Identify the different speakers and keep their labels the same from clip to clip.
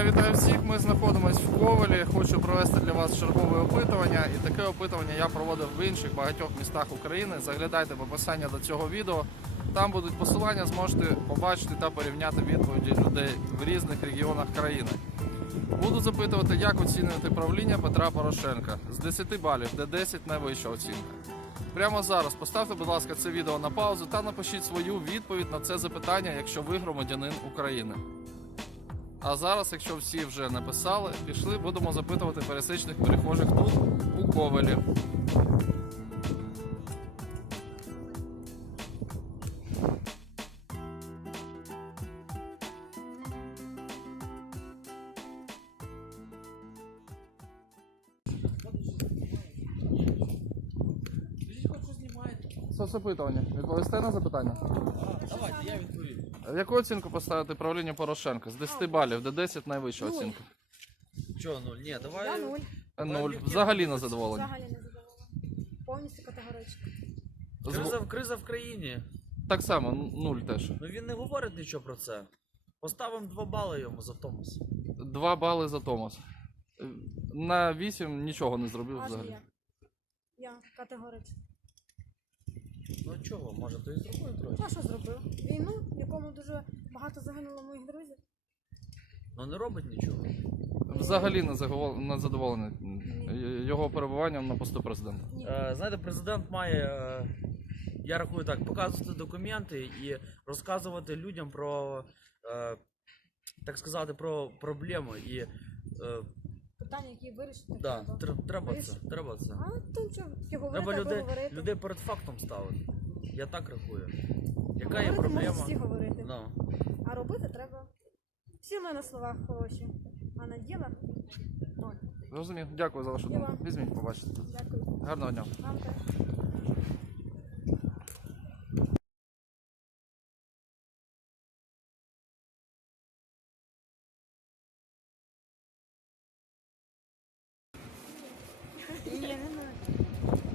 Speaker 1: вітаю всіх. Ми знаходимося в Ковелі. Хочу провести для вас чергове опитування. І таке опитування я проводив в інших багатьох містах України. Заглядайте в описання до цього відео. Там будуть посилання, зможете побачити та порівняти відповіді людей в різних регіонах країни. Буду запитувати, як оцінювати правління Петра Порошенка. З 10 балів, де 10 найвища оцінка. Прямо зараз поставте, будь ласка, це відео на паузу та напишіть свою відповідь на це запитання, якщо ви громадянин України. А зараз, якщо всі вже написали, пішли, будемо запитувати пересічних перехожих тут, у Ковелі. Соцопитування. Відповісте на запитання?
Speaker 2: Давайте, я відповім.
Speaker 1: Яку оцінку поставити правлінню Порошенка? З 10 балів, де 10 найвища оцінка?
Speaker 2: Чого 0? Ні, давай.
Speaker 3: Я 0.
Speaker 1: 0. Взагалі не задоволені.
Speaker 3: Взагалі не задоволена. Повністю категорично.
Speaker 2: Криза в країні.
Speaker 1: Так само, 0 теж.
Speaker 2: Ну він не говорить нічого про це. Поставимо 2 бали йому за Томас.
Speaker 1: 2 бали за Томас. На 8 нічого не зробив
Speaker 3: Аж
Speaker 1: взагалі.
Speaker 3: я категорично.
Speaker 2: Ну чого, може то і зробив трохи.
Speaker 3: А що зробив? Війну, в якому дуже багато загинуло моїх друзів.
Speaker 2: Ну не робить нічого.
Speaker 1: Взагалі не задоволений його перебуванням на посту президента.
Speaker 2: Знаєте, президент має, я рахую так, показувати документи і розказувати людям про, так сказати, про проблеми. І,
Speaker 3: Питання, які вирішити
Speaker 2: да, треба
Speaker 3: Вирішити.
Speaker 2: це.
Speaker 3: А то що, тільки говорити,
Speaker 2: Треба
Speaker 3: аби говорити.
Speaker 2: людей перед фактом ставити. Я так рахую. Яка
Speaker 3: Говорити
Speaker 2: є
Speaker 3: можуть
Speaker 2: проблема?
Speaker 3: всі говорити.
Speaker 2: Ну.
Speaker 3: А робити треба. Всі ми на словах хороші, а на ділах – ноль.
Speaker 1: Розумію. Дякую за вашу
Speaker 3: І
Speaker 1: думку.
Speaker 3: вам.
Speaker 1: Візьміть, побачите.
Speaker 3: Дякую.
Speaker 1: Гарного дня.
Speaker 3: Вам теж. Ні, не знаю.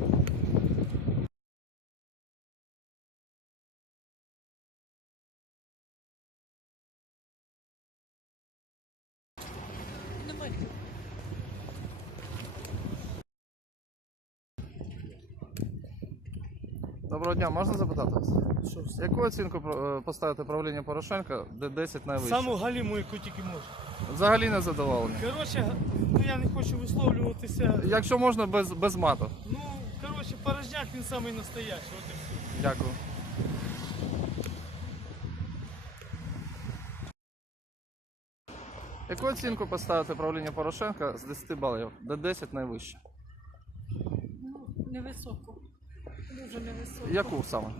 Speaker 1: Доброго дня, можна запитати вас?
Speaker 4: Що все?
Speaker 1: Яку оцінку поставити правління Порошенка, де 10 найвища?
Speaker 4: Саму галіму, яку тільки можна.
Speaker 1: Взагалі не задоволені.
Speaker 4: Коротше, ну я не хочу висловлюватися.
Speaker 1: Якщо можна, без мату.
Speaker 4: Ну, коротше, порожняк він самий настоящий. От і все.
Speaker 1: Дякую. Яку оцінку поставити правління Порошенка з 10 балів, де 10 найвище?
Speaker 5: Ну, невисоко. Дуже невисоко.
Speaker 1: Яку саме?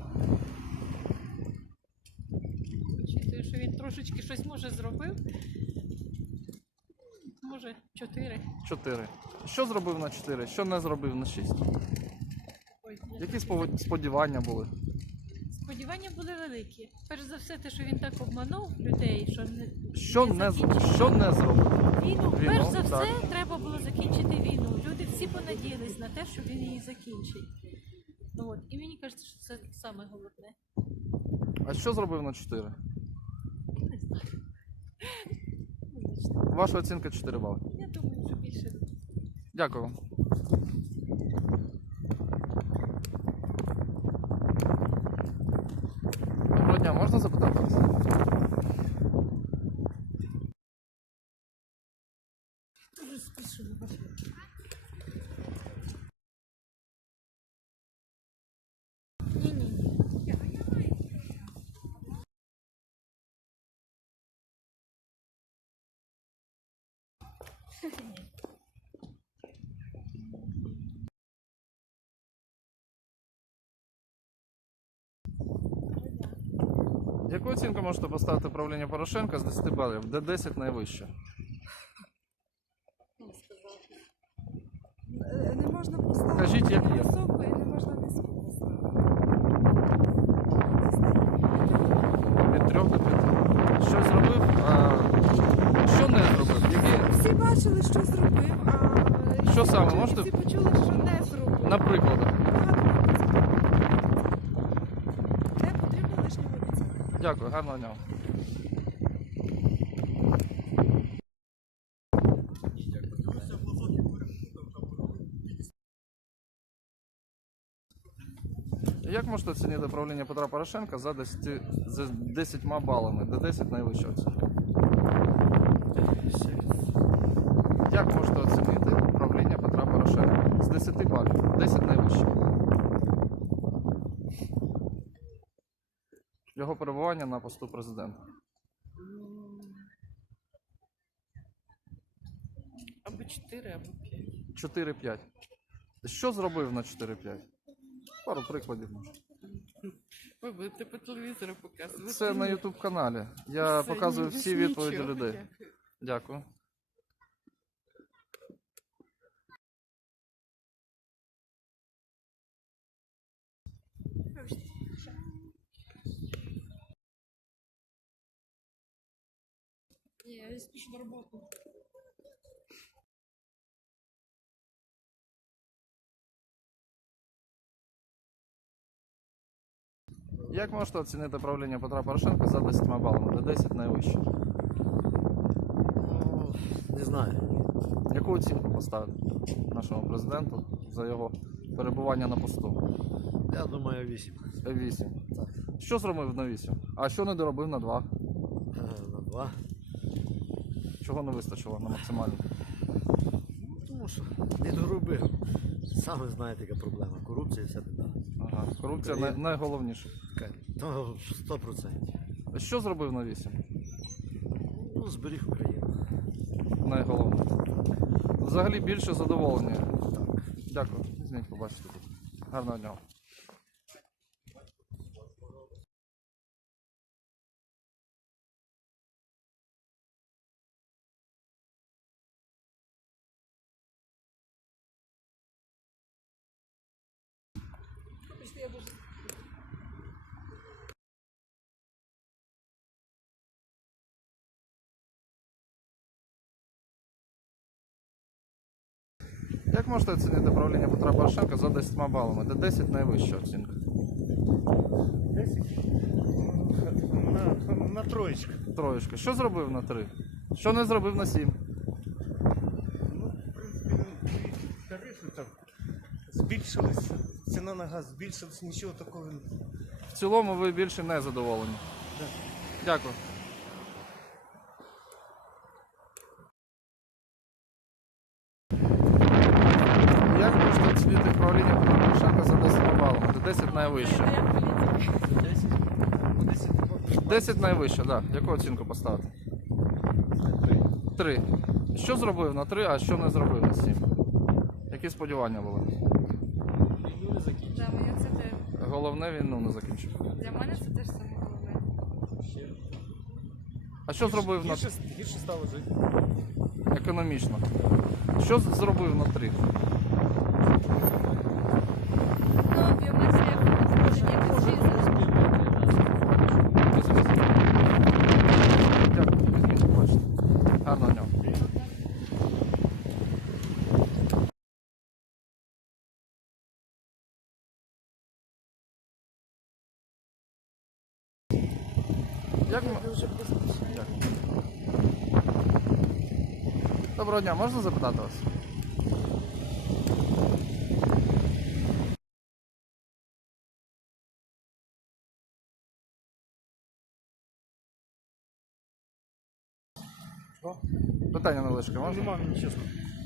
Speaker 5: Учитывую, що він трошечки щось може зробив. Може 4.
Speaker 1: 4. Що зробив на 4? Що не зробив на 6?
Speaker 5: Ой,
Speaker 1: Які сподівання були?
Speaker 5: сподівання були великі. Перш за все, те, що він так обманув людей, що
Speaker 1: Що не зробив?
Speaker 5: війну.
Speaker 1: Війну,
Speaker 5: Перш за
Speaker 1: так.
Speaker 5: все, треба було закінчити війну. Люди всі понадіялись на те, що він її закінчить. От. І мені кажеться, що це саме головне.
Speaker 1: А що зробив на 4?
Speaker 5: Не знаю. Вибачте.
Speaker 1: Ваша оцінка 4 бали.
Speaker 5: Я думаю, що більше.
Speaker 1: Дякую вам. Доброго дня, можна запитати вас?
Speaker 5: Дуже спішу. Ні.
Speaker 1: Яку оцінку можете поставити правління Порошенка з 10 балів, де 10 найвище?
Speaker 6: Не можна поставити
Speaker 1: Кажіть, як є.
Speaker 6: високу і не можна низьку поставити.
Speaker 1: Від 3 до 5. Що зробив, а що не зробив? Які...
Speaker 6: Всі бачили, що зробив, а
Speaker 1: Що саме,
Speaker 6: всі
Speaker 1: можете?
Speaker 6: почули, що не зробив.
Speaker 1: Наприклад.
Speaker 6: Не потрібно лишнього обіцяти.
Speaker 1: Дякую, гарного дня. Як можете оцінити правління Петра Порошенка за 10 балами, де 10 найвища оцінка? Як можете оцінити правління Петра Порошенка з 10 балів, 10 найвища? Його перебування на посту президента.
Speaker 7: Або 4, або 5.
Speaker 1: 4-5. Що зробив на 4-5? Пару прикладів може.
Speaker 7: Ви будете по телевізору показувати.
Speaker 1: Це на YouTube каналі. Я
Speaker 7: Все,
Speaker 1: показую
Speaker 7: ні,
Speaker 1: всі
Speaker 7: більш
Speaker 1: відповіді
Speaker 7: нічого.
Speaker 1: людей.
Speaker 7: Дякую.
Speaker 1: Дякую.
Speaker 3: Я спішу на роботу.
Speaker 1: Як можете оцінити правління Петра Порошенка за 10 балами, де 10 найвище?
Speaker 8: Не знаю.
Speaker 1: Яку оцінку поставити нашому президенту за його перебування на посту?
Speaker 8: Я думаю, 8.
Speaker 1: 8. Що зробив на 8? А що не доробив на 2?
Speaker 8: На 2.
Speaker 1: Чого не вистачило на максимально?
Speaker 8: Тому що не доробив. Саме знаєте, яка проблема. Корупція і все таке.
Speaker 1: Ага. Корупція найголовніше.
Speaker 8: То 100%.
Speaker 1: Що зробив на 8?
Speaker 8: Ну, зберіг Україну.
Speaker 1: Найголовніше. Взагалі більше задоволення. Дякую. Візьміть, побачите тут. Гарного дня. Як можете оцінити правління Петра Порошенка за 10 балами, де 10 найвища оцінка?
Speaker 4: 10? На троєчку.
Speaker 1: Троєчка. Що зробив на 3? Що не зробив на 7?
Speaker 4: Ну, в принципі, тарифи там збільшились, ціна на газ збільшилась, нічого такого.
Speaker 1: В цілому ви більше не задоволені?
Speaker 4: Так.
Speaker 1: Дякую. Як можете оцінити правління Петра Порошенка за 10 балами, де 10 найвище? 10 найвище, так. Да. Яку оцінку поставити? 3. Що зробив на 3, а що не зробив на 7? Які сподівання були?
Speaker 9: Для мене це те.
Speaker 1: Головне, війну не закінчив.
Speaker 9: Для мене це теж саме головне.
Speaker 1: А що зробив на
Speaker 4: Гірше стало жити.
Speaker 1: економічно? Що зробив на 3?
Speaker 9: Ну, біометрія входження без візи.
Speaker 1: Дякую, візьміть, побачите. Гарного дня. Як ми... Дякую. Доброго дня, можна запитати вас? Питання невеличке, можна?
Speaker 4: Нема мені чесно.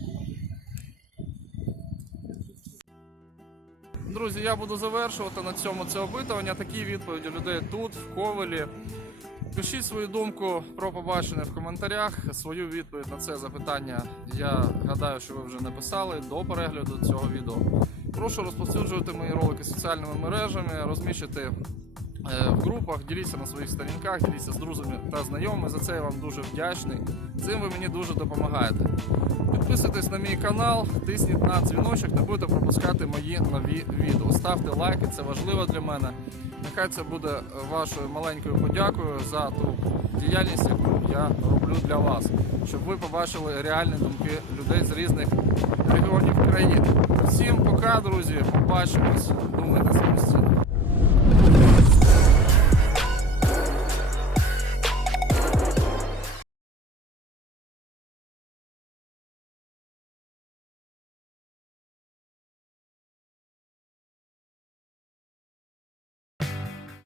Speaker 1: Друзі, я буду завершувати на цьому це опитування. Такі відповіді людей тут, в Ковелі. Пишіть свою думку про побачене в коментарях. Свою відповідь на це запитання, я гадаю, що ви вже написали до перегляду цього відео. Прошу розповсюджувати мої ролики соціальними мережами, розміщити в групах, діліться на своїх сторінках, діліться з друзями та знайомими. За це я вам дуже вдячний. Цим ви мені дуже допомагаєте. Підписуйтесь на мій канал, тисніть на дзвіночок, не будете пропускати мої нові відео. Ставте лайки, це важливо для мене. Нехай це буде вашою маленькою подякою за ту діяльність, яку я роблю для вас, щоб ви побачили реальні думки людей з різних регіонів країни. Всім пока, друзі, побачимось, думайте самостійно.